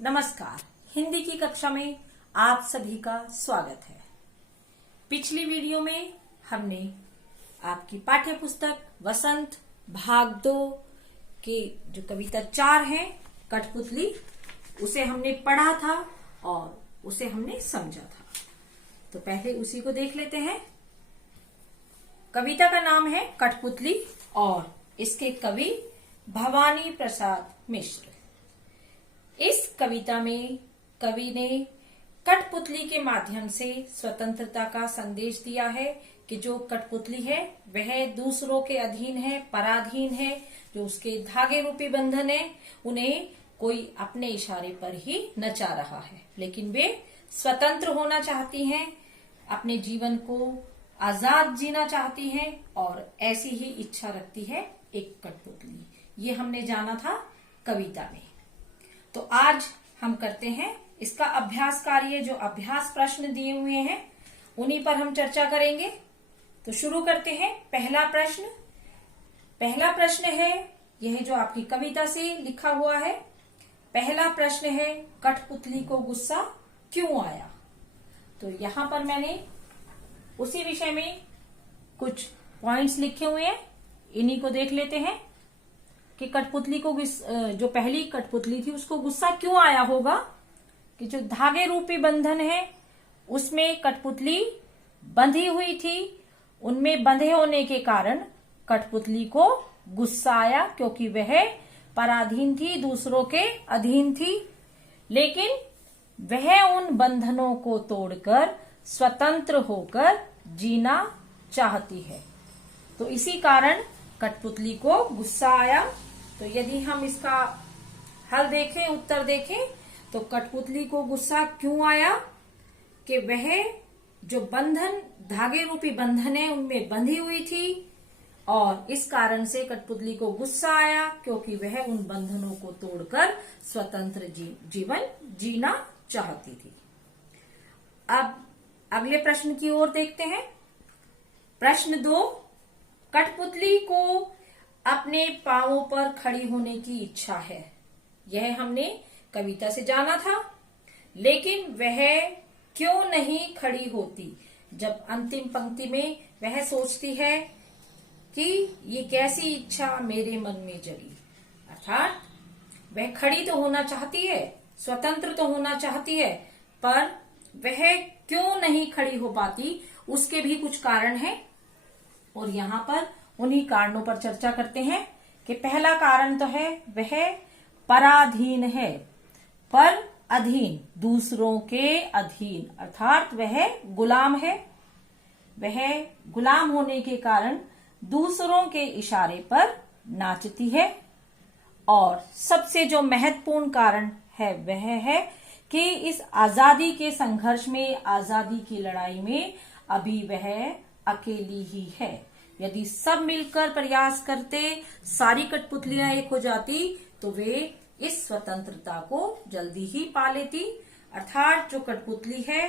नमस्कार। हिंदी की कक्षा में आप सभी का स्वागत है। पिछली वीडियो में हमने आपकी पाठ्य पुस्तक वसंत भाग 2 की जो कविता 4 है कठपुतली, उसे हमने पढ़ा था और उसे हमने समझा था। तो पहले उसी को देख लेते हैं। कविता का नाम है कठपुतली और इसके कवि भवानी प्रसाद मिश्र। इस कविता में कवि ने कठपुतली के माध्यम से स्वतंत्रता का संदेश दिया है कि जो कठपुतली है वह दूसरों के अधीन है, पराधीन है। जो उसके धागे रूपी बंधन है उन्हें कोई अपने इशारे पर ही नचा रहा है, लेकिन वे स्वतंत्र होना चाहती हैं, अपने जीवन को आजाद जीना चाहती हैं और ऐसी ही इच्छा रखती है एक कठपुतली। ये हमने जाना था कविता में। तो आज हम करते हैं इसका अभ्यास कार्य। जो अभ्यास प्रश्न दिए हुए हैं उन्हीं पर हम चर्चा करेंगे। तो शुरू करते हैं। पहला प्रश्न है यह जो आपकी कविता से लिखा हुआ है। पहला प्रश्न है कठपुतली को गुस्सा क्यों आया। तो यहां पर मैंने उसी विषय में कुछ पॉइंट्स लिखे हुए हैं, इन्हीं को देख लेते हैं कि कठपुतली को जो पहली कठपुतली थी उसको गुस्सा क्यों आया होगा कि जो धागे रूपी बंधन है उसमें कठपुतली बंधी हुई थी। उनमें बंधे होने के कारण कठपुतली को गुस्सा आया क्योंकि वह पराधीन थी, दूसरों के अधीन थी, लेकिन वह उन बंधनों को तोड़कर स्वतंत्र होकर जीना चाहती है। तो इसी कारण कठपुतली को गुस्सा आया। तो यदि हम इसका हल देखें, उत्तर देखें, तो कठपुतली को गुस्सा क्यों आया कि वह जो बंधन, धागे रूपी बंधन है उनमें बंधी हुई थी और इस कारण से कठपुतली को गुस्सा आया क्योंकि वह उन बंधनों को तोड़कर स्वतंत्र जीवन जीना चाहती थी। अब अगले प्रश्न की ओर देखते हैं। प्रश्न 2, कठपुतली को अपने पांवों पर खड़ी होने की इच्छा है। यह हमने कविता से जाना था, लेकिन वह क्यों नहीं खड़ी होती। जब अंतिम पंक्ति में वह सोचती है कि ये कैसी इच्छा मेरे मन में जगी, अर्थात वह खड़ी तो होना चाहती है, स्वतंत्र तो होना चाहती है, पर वह क्यों नहीं खड़ी हो पाती, उसके भी कुछ कारण हैं और यहाँ पर उन्हीं कारणों पर चर्चा करते हैं कि पहला कारण तो है वह पराधीन है, पर अधीन, दूसरों के अधीन, अर्थात वह गुलाम है। वह गुलाम होने के कारण दूसरों के इशारे पर नाचती है। और सबसे जो महत्वपूर्ण कारण है वह है कि इस आजादी के संघर्ष में, आजादी की लड़ाई में अभी वह अकेली ही है। यदि सब मिलकर प्रयास करते, सारी कठपुतलियां एक हो जाती, तो वे इस स्वतंत्रता को जल्दी ही पा लेती। अर्थात जो कठपुतली है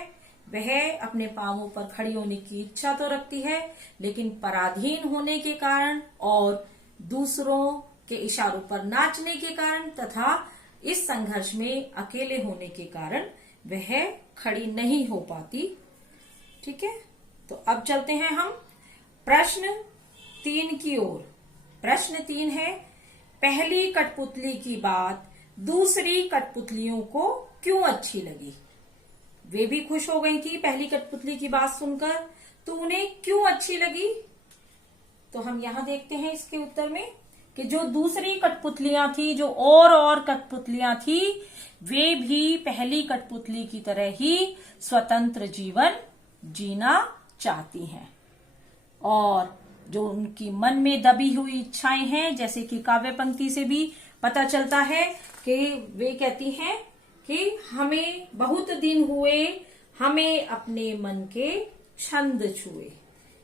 वह अपने पांवों पर खड़ी होने की इच्छा तो रखती है, लेकिन पराधीन होने के कारण और दूसरों के इशारों पर नाचने के कारण तथा इस संघर्ष में अकेले होने के कारण वह खड़ी नहीं हो पाती। ठीक है, तो अब चलते हैं हम प्रश्न 3 की ओर। प्रश्न 3 है, पहली कठपुतली की बात दूसरी कठपुतलियों को क्यों अच्छी लगी। वे भी खुश हो गई थी पहली कठपुतली की बात सुनकर, तो उन्हें क्यों अच्छी लगी। तो हम यहां देखते हैं इसके उत्तर में कि जो दूसरी कठपुतलियां थी, जो और कठपुतलियां थी, वे भी पहली कठपुतली की तरह ही स्वतंत्र जीवन जीना चाहती हैं और जो उनकी मन में दबी हुई इच्छाएं हैं, जैसे कि काव्य पंक्ति से भी पता चलता है कि वे कहती हैं कि हमें बहुत दिन हुए, हमें अपने मन के छंद छुए।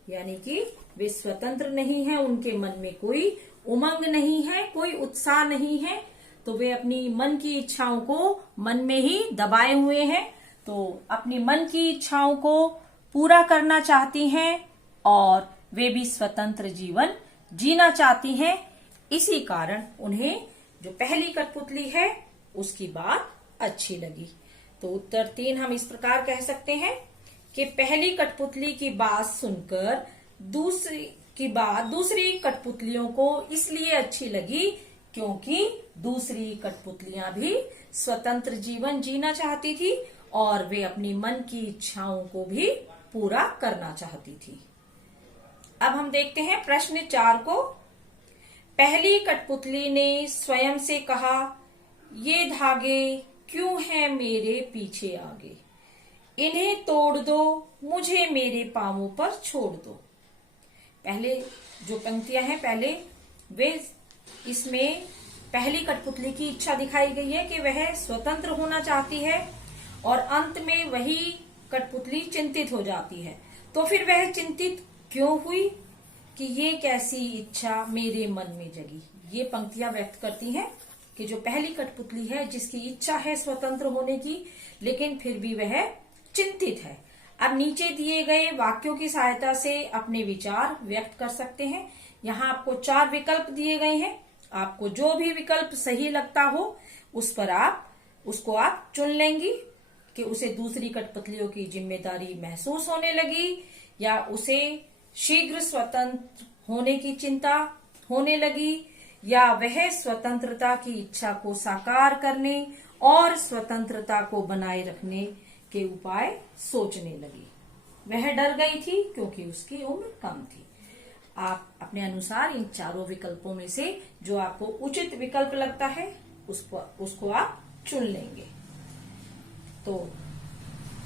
यानी कि वे स्वतंत्र नहीं है, उनके मन में कोई उमंग नहीं है, कोई उत्साह नहीं है, तो वे अपनी मन की इच्छाओं को मन में ही दबाए हुए हैं। तो अपनी मन की इच्छाओं को पूरा करना चाहती हैं और वे भी स्वतंत्र जीवन जीना चाहती हैं। इसी कारण उन्हें जो पहली कठपुतली है उसकी बात अच्छी लगी। तो उत्तर 3 हम इस प्रकार कह सकते हैं कि पहली कठपुतली की बात सुनकर दूसरी कठपुतलियों को इसलिए अच्छी लगी क्योंकि दूसरी कठपुतलियां भी स्वतंत्र जीवन जीना चाहती थी और वे अपनी मन की इच्छाओं को भी पूरा करना चाहती थी। अब हम देखते हैं प्रश्न 4 को। पहली कठपुतली ने स्वयं से कहा, ये धागे क्यों हैं मेरे पीछे आगे, इन्हें तोड़ दो, मुझे मेरे पांवों पर छोड़ दो। पहले जो पंक्तियां हैं पहले वे इसमें पहली कठपुतली की इच्छा दिखाई गई है कि वह स्वतंत्र होना चाहती है और अंत में वही कठपुतली चिंतित हो जाती है। तो फिर वह चिंतित क्यों हुई कि ये कैसी इच्छा मेरे मन में जगी। ये पंक्तियां व्यक्त करती हैं कि जो पहली कठपुतली है जिसकी इच्छा है स्वतंत्र होने की, लेकिन फिर भी वह चिंतित है। अब नीचे दिए गए वाक्यों की सहायता से अपने विचार व्यक्त कर सकते हैं। यहाँ आपको 4 विकल्प दिए गए हैं। आपको जो भी विकल्प सही लगता हो उसको आप चुन लेंगी कि उसे दूसरी कठपुतलियों की जिम्मेदारी महसूस होने लगी या उसे शीघ्र स्वतंत्र होने की चिंता होने लगी या वह स्वतंत्रता की इच्छा को साकार करने और स्वतंत्रता को बनाए रखने के उपाय सोचने लगी। वह डर गई थी क्योंकि उसकी उम्र कम थी। आप अपने अनुसार इन चारों विकल्पों में से जो आपको उचित विकल्प लगता है उसको आप चुन लेंगे। तो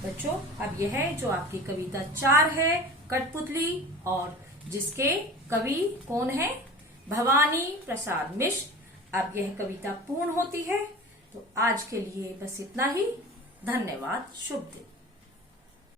बच्चों, अब यह है जो आपकी कविता 4 है, कठपुतली, और जिसके कवि कौन है? भवानी प्रसाद मिश्र। अब यह कविता पूर्ण होती है। तो आज के लिए बस इतना ही। धन्यवाद। शुभ दिन।